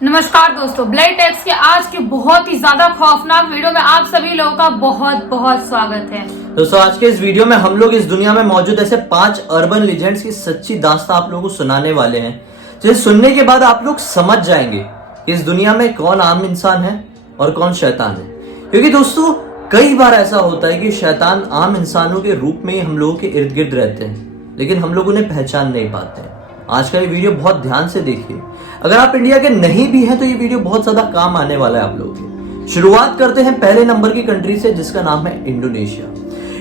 नमस्कार दोस्तों, blood takes के आज के बहुत ही ज्यादा खौफनाक वीडियो में आप सभी लोगों का बहुत बहुत स्वागत है। दोस्तों आज के इस वीडियो में हम लोग इस दुनिया में मौजूद ऐसे 5 अर्बन लीजेंड्स की सच्ची दास्तां आप लोगों को सुनाने वाले हैं, जिसे सुनने के बाद आप लोग समझ जाएंगे कि इस दुनिया में कौन आम इंसान है और कौन शैतान है। क्योंकि दोस्तों कई बार ऐसा होता है कि शैतान आम इंसानों के रूप में ही हम लोगों के इर्द गिर्द रहते हैं, लेकिन हम लोग उन्हें पहचान नहीं पाते हैं। आज का ये वीडियो बहुत ध्यान से देखिए। अगर आप इंडिया के नहीं भी हैं तो ये वीडियो बहुत ज्यादा काम आने वाला है आप लोगों के। शुरुआत करते हैं पहले नंबर की कंट्री से, जिसका नाम है इंडोनेशिया।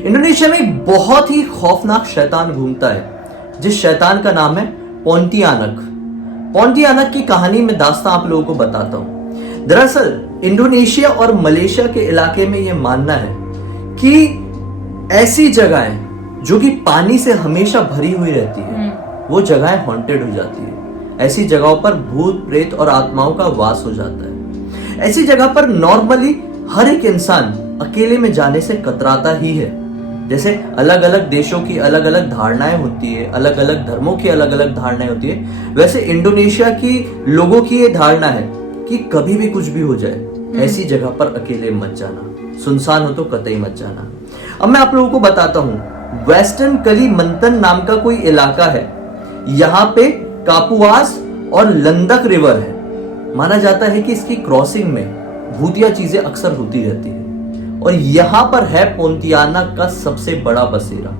इंडोनेशिया में एक बहुत ही खौफनाक शैतान घूमता है, जिस शैतान का नाम है पोंटियानक। पोंटियानक की कहानी में दास्तां आप लोगों को बताता हूं। दरअसल इंडोनेशिया और मलेशिया के इलाके में यह मानना है कि ऐसी जगहें जो कि पानी से हमेशा भरी हुई रहती है वो जगहें हॉन्टेड हो जाती है। ऐसी जगहों पर भूत प्रेत और आत्माओं का वास हो जाता है। ऐसी जगह पर नॉर्मली हर एक इंसान अकेले में जाने से कतराता ही है। जैसे अलग अलग देशों की अलग अलग धारणाएं होती है, अलग अलग धर्मों की अलग अलग धारणाएं होती है, वैसे इंडोनेशिया की लोगों की ये धारणा है कि कभी भी कुछ भी हो जाए, ऐसी जगह पर अकेले मत जाना, सुनसान हो तो कतई मत जाना। अब मैं आप लोगों को बताता हूं, वेस्टर्न कलीमंतन नाम का कोई इलाका है। यहाँ पे कापुआस और लंदक रिवर है। माना जाता है कि इसकी क्रॉसिंग में भूतिया चीजें अक्सर होती रहती है। और यहां पर है पोंटियानक का सबसे बड़ा बसेरा।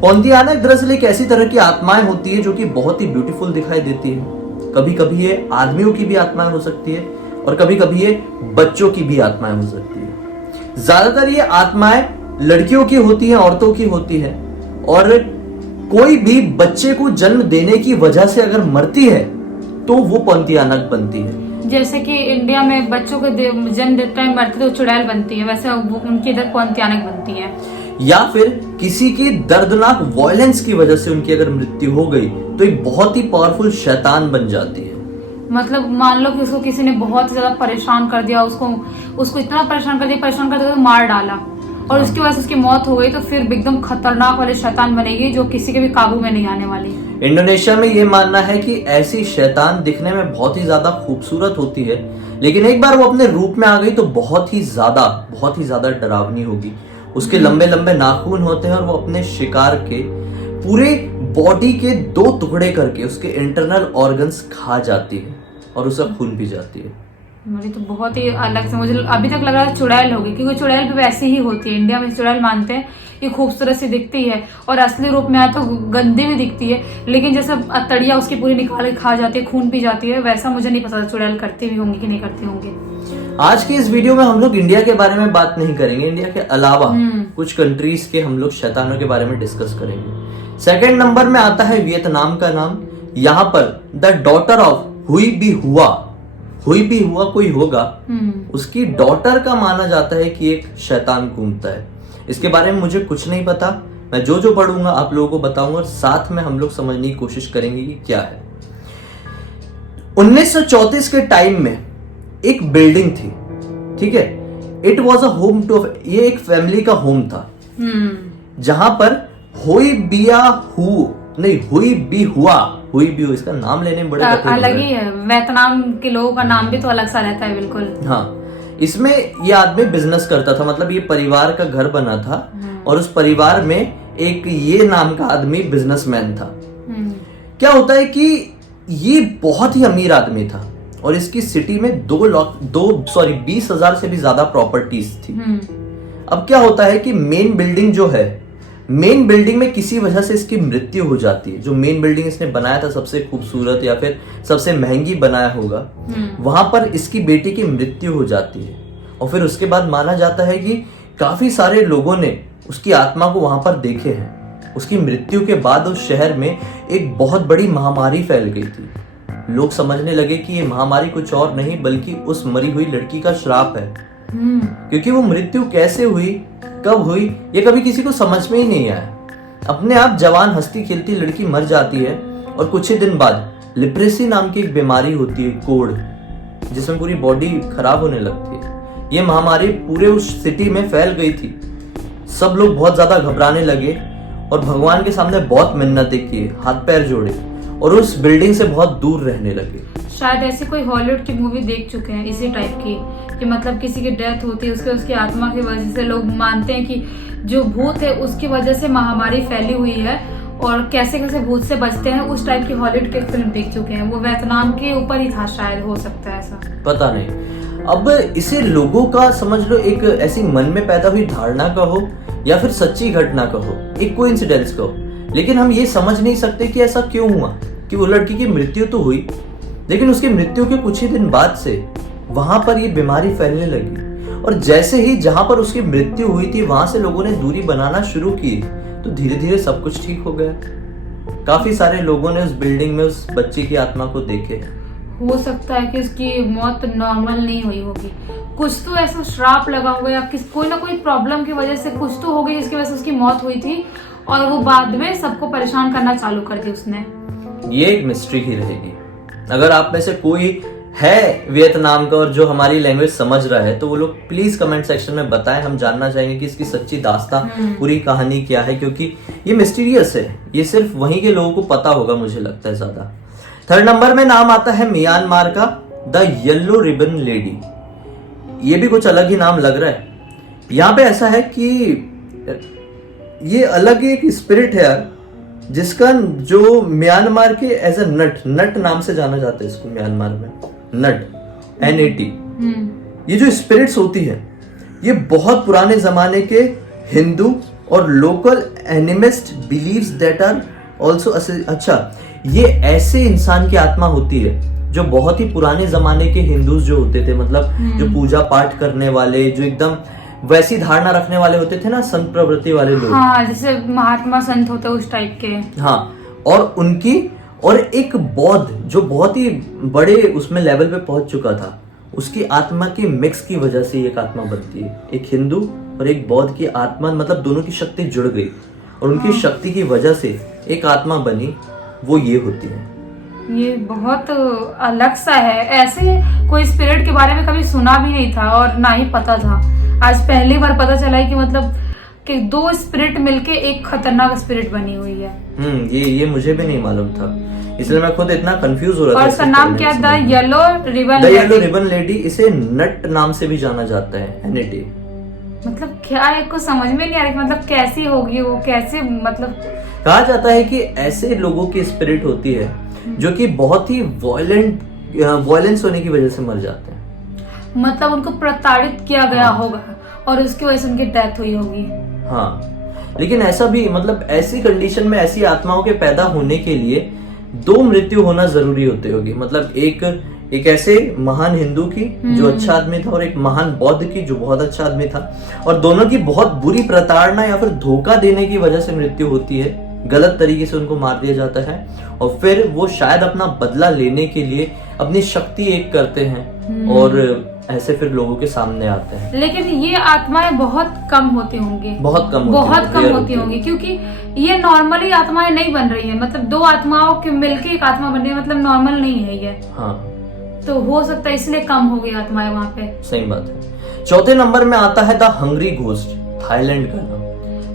पोंटियानक दरअसल एक ऐसी तरह की आत्माएं होती है जो कि बहुत ही ब्यूटीफुल दिखाई देती है। कभी कभी ये आदमियों की भी आत्माएं हो सकती है और कभी कभी ये बच्चों की भी आत्माएं हो सकती है। ज्यादातर ये आत्माएं लड़कियों की होती है, औरतों की होती है। और कोई भी बच्चे को जन्म देने की वजह से अगर मरती है तो वो पोंटियानक बनती है। जैसे कि इंडिया में बच्चों को जन्म देते टाइम मरते तो चुड़ैल बनती है, वैसे उनकी इधर पोंटियानक बनती है। या फिर किसी की दर्दनाक वायलेंस की वजह से उनकी अगर मृत्यु हो गई तो एक बहुत ही पावरफुल शैतान बन जाती है। मतलब मान लो कि उसको किसी ने बहुत ज्यादा परेशान कर दिया, उसको इतना परेशान कर दिया तो मार डाला और उसकी वजह से उसकी मौत हो गई, तो फिर एकदम खतरनाक वाली शैतान बनेगी जो किसी के भी काबू में नहीं आने वाली। इंडोनेशिया में ये मानना है कि ऐसी शैतान दिखने में बहुत ही ज्यादा खूबसूरत होती है, लेकिन एक बार वो अपने रूप में आ गई तो बहुत ही ज्यादा डरावनी होगी। उसके लंबे लंबे नाखून होते हैं और वो अपने शिकार के पूरे बॉडी के 2 टुकड़े करके उसके इंटरनल ऑर्गन्स खा जाती है और उसका खून पी जाती है। मुझे तो बहुत ही अलग से, मुझे अभी तक लग रहा है चुड़ैल होगी, क्योंकि चुड़ैल भी वैसी ही होती है। इंडिया में चुड़ैल मानते हैं ये खूबसूरत सी दिखती है और असली रूप में आए तो गंदी भी दिखती है, लेकिन जैसे अतड़िया उसकी पूरी निकाल के खा जाती है, खून पी जाती है, वैसा मुझे नहीं पता चुड़ैल करती भी होंगी कि नहीं करती होंगी। आज के इस वीडियो में हम लोग इंडिया के बारे में बात नहीं करेंगे, इंडिया के अलावा कुछ कंट्रीज के हम लोग शैतानों के बारे में डिस्कस करेंगे। सेकंड नंबर में आता है वियतनाम का नाम। यहाँ पर द डॉटर ऑफ हुई भी हुआ कोई होगा, उसकी डॉटर का माना जाता है कि एक शैतान घूमता है। इसके बारे में मुझे कुछ नहीं पता, मैं जो पढ़ूंगा आप लोगों को बताऊंगा और साथ में हम लोग समझने की कोशिश करेंगे कि क्या है। 1934 के टाइम में एक बिल्डिंग थी, ठीक है। It was a home too, ये एक फैमिली का होम था जहां पर हुई भी हुआ, इसका नाम लेने में बड़े अलग ही है। वियतनाम के लोगों का नाम भी तो अलग सा रहता है बिल्कुल। हाँ, इसमें ये आदमी बिजनेस करता था, मतलब ये परिवार का घर बना था और उस परिवार में एक ये नाम का आदमी बिजनेसमैन था। क्या होता है कि ये बहुत ही अमीर आदमी था और इसकी सिटी में 20,000 से भी ज्यादा प्रॉपर्टीज थी। अब क्या होता है कि मेन बिल्डिंग में किसी वजह से इसकी मृत्यु हो जाती है। जो मेन बिल्डिंग इसने बनाया था, सबसे खूबसूरत या फिर सबसे महंगी बनाया होगा, वहां पर इसकी बेटी की मृत्यु हो जाती है। और फिर उसके बाद माना जाता है कि काफी सारे लोगों ने उसकी आत्मा को वहां पर देखे हैं। उसकी मृत्यु के बाद उस शहर में एक बहुत बड़ी महामारी फैल गई थी। लोग समझने लगे कि ये महामारी कुछ और नहीं बल्कि उस मरी हुई लड़की का श्राप है। क्योंकि वो मृत्यु कैसे हुई, कब हुई, ये कभी किसी को समझ में ही नहीं आया। अपने आप जवान हंसती खेलती लड़की मर जाती है और कुछ ही दिन बाद लिप्रेसी नाम की एक बीमारी होती है, कोढ़, जिसमें पूरी बॉडी खराब होने लगती है। ये महामारी पूरे उस सिटी में फैल गई थी। सब लोग बहुत ज्यादा घबराने लगे और भगवान के सामने बहुत मिन्नतें किए, हाथ पैर जोड़े और उस बिल्डिंग से बहुत दूर रहने लगे। शायद ऐसी कोई हॉलीवुड की मूवी देख चुके हैं इसी टाइप की, कि मतलब किसी की डेथ होती है, उसकी आत्मा की वजह से लोग मानते हैं कि जो भूत है उसकी वजह से महामारी फैली हुई है और कैसे कैसे भूत से बचते हैं। उस टाइप की हॉलीवुड की फिल्म देख चुके हैं। वो वियतनाम के ऊपर ही था, शायद हो सकता है ऐसा, पता नहीं। अब इसे लोगों का समझ लो एक ऐसी मन में पैदा हुई धारणा का हो या फिर सच्ची घटना का हो, एक कोइंसिडेंस का हो, लेकिन हम ये समझ नहीं सकते कि ऐसा क्यों हुआ कि वो लड़की की मृत्यु तो हुई, लेकिन उसकी मृत्यु के कुछ ही दिन बाद से वहां पर ये बीमारी फैलने लगी। और जैसे ही जहां पर उसकी मृत्यु हुई थी वहां से लोगों ने दूरी बनाना शुरू की, तो धीरे धीरे सब कुछ ठीक हो गया। काफी सारे लोगों ने उस बिल्डिंग में उस बच्ची की आत्मा को देखे। हो सकता है कि उसकी मौत नॉर्मल नहीं हुई होगी, कुछ तो ऐसा श्राप लगा हुआ या कोई ना कोई प्रॉब्लम की वजह से कुछ तो हो गई जिसकी वजह से उसकी मौत हुई थी और वो बाद में सबको परेशान करना चालू कर दी उसने। ये एक मिस्ट्री ही रहेगी। अगर आप में से कोई है वियतनाम का और जो हमारी लैंग्वेज समझ रहा है तो वो लोग प्लीज कमेंट सेक्शन में बताएं। हम जानना चाहेंगे कि इसकी सच्ची दास्तां पूरी कहानी क्या है, क्योंकि ये मिस्टीरियस है। ये सिर्फ वहीं के लोगों को पता होगा, मुझे लगता है ज्यादा। 3rd नंबर में नाम आता है म्यांमार का द येलो रिबन लेडी। ये भी कुछ अलग ही नाम लग रहा है। यहाँ पे ऐसा है कि ये अलग एक स्पिरिट है यार, जिसका जो म्यांमार के एज अ नट नाम से जाना जाता है इसको म्यांमार में, नट NAT। ये जो स्पिरिट्स होती है ये बहुत पुराने जमाने के हिंदू और local animist beliefs that are also. अच्छा, ये ऐसे इंसान की आत्मा होती है जो बहुत ही पुराने जमाने के हिंदूज जो होते थे, मतलब जो पूजा पाठ करने वाले, जो एकदम वैसी धारणा रखने वाले होते थे ना, संत प्रवृत्ति वाले लोग। हाँ, जैसे महात्मा संत होते उस टाइप के। हाँ, और उनकी और एक बौद्ध जो बहुत ही बड़े उसमें लेवल पे पहुंच चुका था, उसकी आत्मा के मिक्स की वजह से एक आत्मा बनती है। एक हिंदू और एक बौद्ध की आत्मा, मतलब दोनों की शक्ति जुड़ गई और उनकी शक्ति की वजह से एक आत्मा बनी, वो ये होती है। ये बहुत अलग सा है, ऐसे कोई स्पिरिट के बारे में कभी सुना भी नहीं था और ना ही पता था। आज पहली बार पता चला है कि मतलब कि 2 स्पिरिट मिलके एक खतरनाक स्पिरिट बनी हुई है। ये मुझे भी नहीं मालूम था, इसलिए मैं खुद इतना कंफ्यूज हो रहा था। और उसका नाम क्या? The yellow ribbon lady. इसे नट नाम से भी जाना जाता है, NAT। मतलब क्या है, कुछ समझ में नहीं आ रहा, मतलब कैसी होगी वो, कैसे, मतलब कहा जाता है कि ऐसे लोगों की स्पिरिट होती है जो कि बहुत ही वॉयलेंस होने की वजह से मर जाते हैं। मतलब उनको प्रताड़ित किया गया होगा और उसकी वजह से उनकी डेथ हुई होगी। हाँ, लेकिन ऐसा भी, मतलब ऐसी कंडीशन में ऐसी आत्माओं के पैदा होने के लिए 2 मृत्यु होना जरूरी होते होगी। मतलब एक ऐसे महान हिंदू की जो अच्छा आदमी था और एक महान बौद्ध की जो बहुत अच्छा आदमी था, और दोनों की बहुत बुरी प्रताड़ना या फिर धोखा देने की वजह से मृत्यु होती है। गलत तरीके से उनको मार दिया जाता है और फिर वो शायद अपना बदला लेने के लिए अपनी शक्ति एक करते हैं और ऐसे फिर लोगों के सामने आते हैं। लेकिन ये आत्माएं बहुत कम होती होंगी, बहुत कम होती होंगी, क्योंकि ये नॉर्मली आत्माएं नहीं बन रही है। मतलब 2 आत्माओं के मिलके एक आत्मा बन रही है, मतलब नॉर्मल नहीं है ये। हाँ, तो हो सकता है इसलिए कम हो गई आत्माएं वहाँ पे। सही बात है। 4थे नंबर में आता है द हंग्री घोस्ट, थाईलैंड का नाम।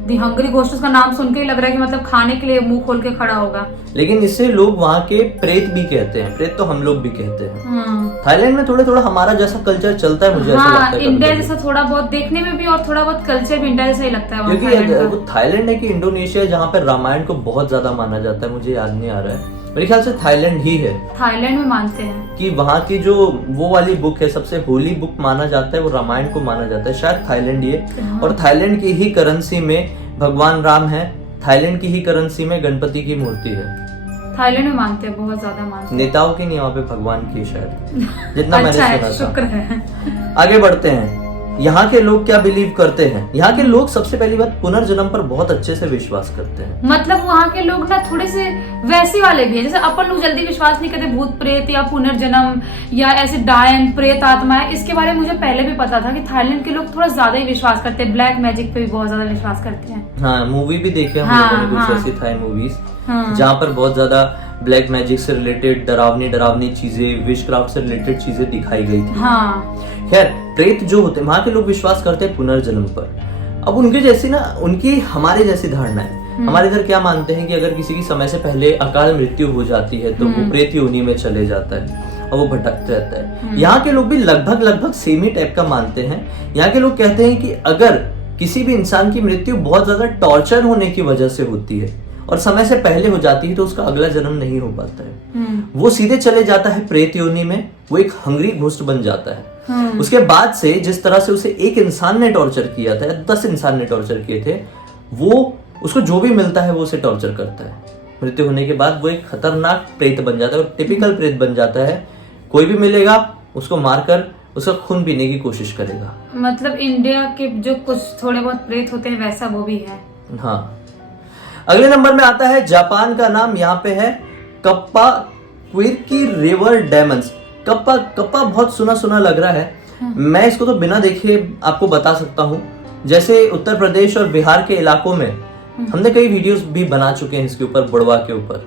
दी हंग्री घोस्ट, उसका नाम सुन के ही लग रहा है कि मतलब खाने के लिए मुंह खोल के खड़ा होगा। लेकिन इसे लोग वहाँ के प्रेत भी कहते हैं, प्रेत तो हम लोग भी कहते हैं। थाईलैंड में थोड़ा हमारा जैसा कल्चर चलता है, मुझे ऐसा लगता है। इंडिया जैसा थोड़ा बहुत देखने में भी, और थोड़ा बहुत कल्चर भी इंडिया जैसा ही लगता है। क्योंकि वो थाईलैंड है कि इंडोनेशिया, जहाँ पे रामायण को बहुत ज्यादा माना जाता है, मुझे याद नहीं आ रहा है, मेरे ख्याल से थाईलैंड ही है। थाईलैंड में मानते हैं कि वहाँ की जो वो वाली बुक है, सबसे होली बुक माना जाता है, वो रामायण को माना जाता है, शायद थाईलैंड ही है। और थाईलैंड की ही करेंसी में भगवान राम है, थाईलैंड की ही करेंसी में गणपति की मूर्ति है। थाईलैंड में मानते हैं, बहुत ज्यादा मानते हैं। नेताओं की नहीं, वहाँ पे भगवान की शायद, जितना अच्छा मैंने सुना है, शुक्र है। आगे बढ़ते हैं। यहाँ के लोग क्या बिलीव करते हैं? यहाँ के लोग सबसे पहली बात पुनर्जन्म पर बहुत अच्छे से विश्वास करते हैं। मतलब वहाँ के लोग ना थोड़े से वैसे वाले भी है, जैसे अपन लोग जल्दी विश्वास नहीं करते भूत प्रेत या पुनर्जन्म या ऐसे डायन प्रेत आत्माएं। इसके बारे में मुझे पहले भी पता था कि थाईलैंड के लोग थोड़ा ज्यादा ही विश्वास करते हैं, ब्लैक मैजिक पे भी बहुत ज्यादा विश्वास करते हैं। हाँ, मूवी भी देखे हम लोगों ने कुछ ऐसी थाई मूवीज जहाँ पर बहुत ज्यादा ब्लैक मैजिक से रिलेटेड डरावनी चीजें, विशक्राफ्ट से रिलेटेड चीजें दिखाई गई थी। हाँ। खैर, प्रेत जो होते हैं वहां के लोग विश्वास करते हैं पुनर्जन्म पर। अब उनकी जैसी ना, उनकी हमारे जैसी धारणा है हमारे इधर क्या मानते हैं कि अगर किसी की समय से पहले अकाल मृत्यु हो जाती है तो वो प्रेत योनि में चले जाता है और वो भटकते रहता है। यहाँ के लोग भी लगभग सेम ही टाइप का मानते हैं। यहाँ के लोग कहते हैं कि अगर किसी भी इंसान की मृत्यु बहुत ज्यादा टॉर्चर होने की वजह से होती है और समय से पहले हो जाती है तो उसका अगला जन्म नहीं हो पाता है, वो सीधे चले जाता है प्रेत योनि में, वो एक हंग्री घोस्ट बन जाता है। उसके बाद से जिस तरह से उसे एक इंसान ने टॉर्चर किया था, 10 इंसान ने टॉर्चर किए थे, वो उसको जो भी मिलता है वो उसे टॉर्चर करता है। मृत्यु होने के बाद वो एक खतरनाक प्रेत बन जाता है और टिपिकल प्रेत बन जाता है। कोई भी मिलेगा उसको मारकर उसका खून पीने की कोशिश करेगा। मतलब इंडिया के जो कुछ थोड़े बहुत प्रेत होते हैं वैसा वो भी है। हाँ, अगले नंबर में आता है जापान का नाम, यहाँ पे है कप्पा क्विर्की रिवर डेमंस। कप्पा बहुत सुना सुना लग रहा है। मैं इसको तो बिना देखे आपको बता सकता हूँ। जैसे उत्तर प्रदेश और बिहार के इलाकों में हमने कई वीडियोस भी बना चुके हैं इसके ऊपर, बुड़वा के ऊपर,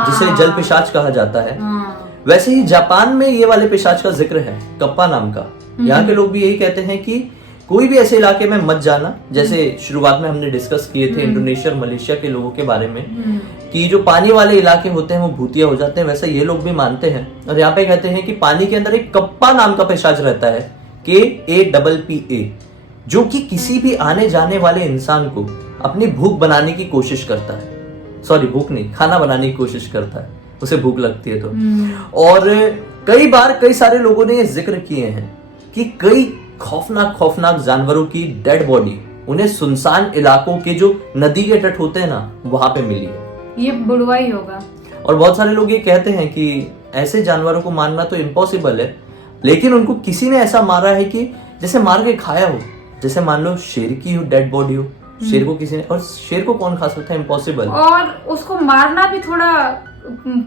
जिसे जल पिशाच कहा जाता है। वैसे ही जापान में ये वाले पिशाच का जिक्र है, कप्पा नाम का। यहाँ के लोग भी यही कहते हैं कि कोई भी ऐसे इलाके में मत जाना। जैसे शुरुआत में हमने डिस्कस किए थे इंडोनेशिया और मलेशिया के लोगों के बारे में कि जो पानी वाले इलाके होते हैं वो भूतिया हो जाते हैं, वैसे ये लोग भी मानते हैं। और यहाँ पे कहते हैं कि पानी के अंदर एक कप्पा नाम का पिशाच रहता है, KAPPA, जो कि किसी भी आने जाने वाले इंसान को अपनी भूख बनाने की कोशिश करता है। सॉरी, भूख नहीं, खाना बनाने की कोशिश करता है, उसे भूख लगती है तो। और कई बार कई सारे लोगों ने ये जिक्र किए हैं कि कई खौफनाक जानवरों की डेड बॉडी उन्हें सुनसान इलाकों के जो नदी के तट होते हैं ना, वहां पे मिली है। ये बुड़वा ही होगा। और बहुत सारे लोग ये कहते हैं कि ऐसे जानवरों को मारना तो इम्पॉसिबल है, लेकिन उनको किसी ने ऐसा मारा है कि जैसे मार के खाया हो। जैसे मान लो शेर की डेड बॉडी हो, शेर को किसी ने, और शेर को कौन खा सकता है, इम्पॉसिबल। और उसको मारना भी थोड़ा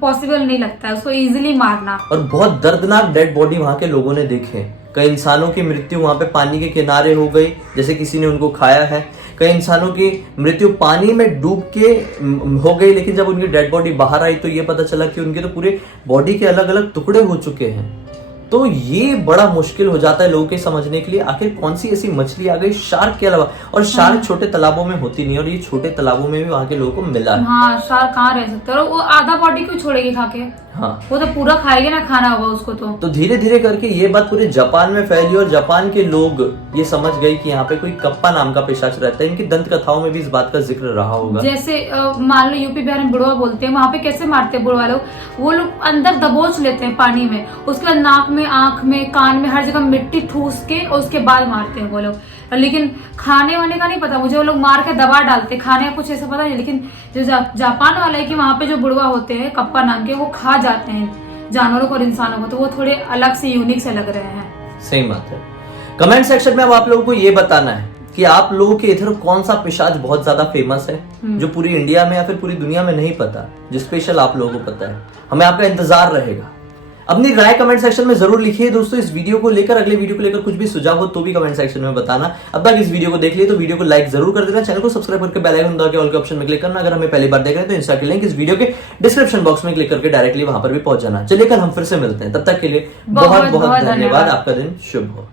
पॉसिबल नहीं लगता है, उसको इजीली मारना। और बहुत दर्दनाक डेड बॉडी वहां के लोगों ने देखे। कई इंसानों की मृत्यु वहां पे पानी के किनारे हो गई, जैसे किसी ने उनको खाया है। कई इंसानों की मृत्यु पानी में डूब के हो गई, लेकिन जब उनकी डेड बॉडी बाहर आई तो ये पता चला कि उनके तो पूरे बॉडी के अलग अलग टुकड़े हो चुके हैं। तो ये बड़ा मुश्किल हो जाता है लोगों के समझने के लिए, आखिर कौन सी ऐसी मछली आ गई शार्क के अलावा। और शार्क छोटे तालाबों में होती नहीं, और ये छोटे तालाबों में भी वहां के लोगों को मिला है। हाँ, शार्क कहाँ रह सकता है, वो आधा बॉडी क्यों छोड़ेगी खा के। हाँ, वो तो पूरा खाएगी ना, खाना होगा उसको। तो धीरे धीरे करके ये बात पूरे जापान में फैली और जापान के लोग ये समझ गए कि यहाँ पे कोई कप्पा नाम का पिशाच रहता है। इनकी दंत कथाओं में भी इस बात का जिक्र रहा होगा। जैसे मान लो यूपी बिहार में बुड़वा बोलते हैं, वहाँ पे कैसे मारते हैं बुड़वा लोग, वो लोग अंदर दबोच लेते हैं पानी में, उसके बाद नाक में, आंख में, कान में, हर जगह मिट्टी ठूस के और उसके बाद मारते हैं वो लोग। लेकिन खाने वाने का नहीं पता मुझे, वो लोग मार के दबा डालते, खाने का कुछ ऐसा पता नहीं। लेकिन जो जापान वाला है कि वहाँ पे जो बुड़वा होते हैं कप्पा नाम के, वो खा जाते हैं जानवरों को और इंसानों को, तो वो थोड़े अलग से यूनिक से लग रहे हैं। सही बात है। कमेंट सेक्शन में अब आप लोगों को ये बताना है कि आप लोगों के इधर कौन सा पिशाच बहुत ज्यादा फेमस है, जो पूरी इंडिया में या फिर पूरी दुनिया में नहीं पता, जो स्पेशल आप लोगों को पता है। हमें आपका इंतजार रहेगा। अपनी राय कमेंट सेक्शन में जरूर लिखिए दोस्तों। इस वीडियो को लेकर, अगले वीडियो को लेकर कुछ भी सुझाव हो तो भी कमेंट सेक्शन में बताना। अब तक इस वीडियो को देख लिए तो वीडियो को लाइक जरूर कर देना, चैनल को सब्सक्राइब करके बेल आइकन दबा के ऑल के ऑप्शन में क्लिक करना। अगर हमें पहली बार देख रहे हैं तो इंस्टा के लिंक इस वीडियो के डिस्क्रिप्शन बॉक्स में क्लिक करके डायरेक्टली वहां पर भी पहुंच जाना। चलिए कल हम फिर से मिलते हैं, तब तक के लिए बहुत बहुत धन्यवाद। आपका दिन शुभ हो।